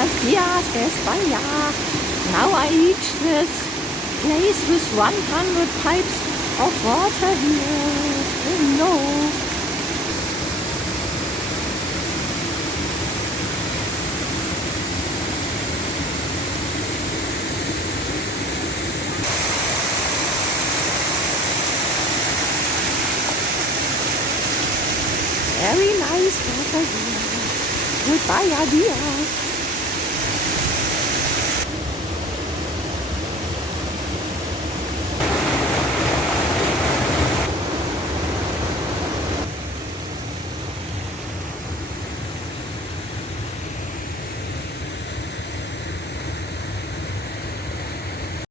Buenos dias, España. Now I reach this place with 100 pipes of water here. Oh no. Very nice water here. Goodbye, adios.